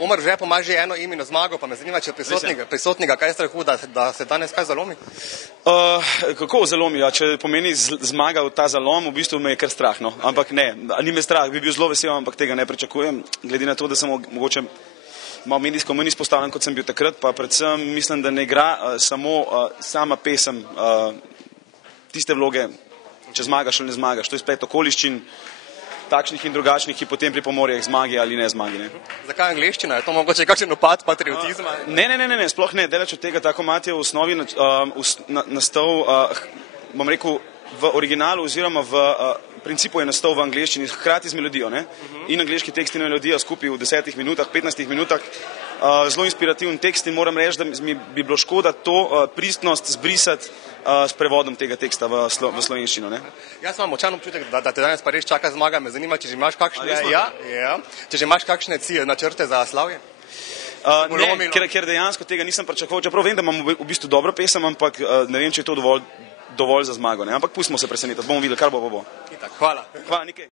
Omar v žepu ima že eno ime na zmago, pa me zanima, če prisotnega, kaj je strahu, da se danes kaj zalomi? Kako zalomi? Če pomeni zmaga v ta zalom, v bistvu me je kar strah, no. Ampak ne, ni me strah, bi bil zelo vesel, ampak tega ne pričakujem, glede na to, da sem mogoče malo medijsko manj izpostavljen, kot sem bil takrat, pa predvsem mislim, da ne igra samo sama pesem tiste vloge, če zmagaš ali ne zmagaš. To je splet okoliščin, takšnih in drugačnih, ki potem pripomorejo k zmagi ali ne zmagi. Ne. Zakaj angleščina? Je to mogoče kakšen upad patriotizma? Ne, sploh ne. Daleč od tega, tako mat je v osnovi nastal, bom rekel, v originalu oziroma v principu je nastal v angleščini, hkrati z melodijo. Ne. In angleški tekst in melodija skupaj v 10 minutah, 15 minutah. Zelo inspirativen tekst in moram reči, da mi bi bilo škoda to pristnost zbrisati s prevodom tega teksta v slovenščino. Ne? Jaz imam močan občutek, da te danes pa res čaka zmaga. Me zanima, če že imaš kakšne načrte za slavje? Ne, ker dejansko tega nisem pričakoval, čeprav vem, da imam v bistvu dobro pesem, ampak ne vem, če je to dovolj za zmago. Ne? Ampak pustimo se presenetiti, bomo videli, kar bo. Itak, hvala. Hvala, Nike.